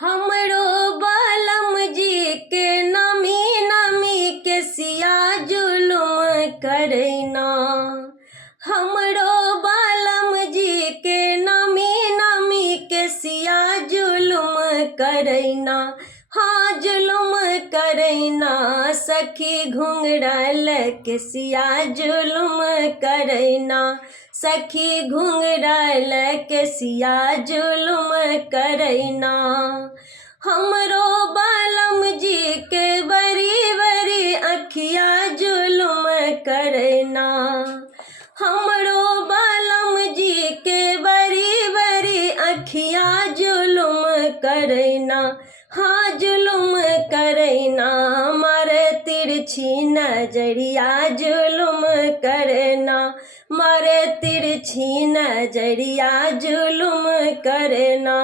हमरो बालम जी के नमी नमी के सिया जुलुम करैना। हमरो बालम जी के नमी नमी के सिया जुलुम करैना। हाँ जुलुम करैना सखी घुंघराल के सिया जुलुम करैना। सखी घुंघराल के सिया जुलुम करैना। हमरो बालम जी के बरी बरी अखिया जुलुम करैना। हमरो बालम जी के बरी बरी अखिया जुलुम करैना। हाँ जुलुम करैना मारे तिरछी नजरिया जुलुम करैना। मारे तिरछी नजरिया जुलुम करैना।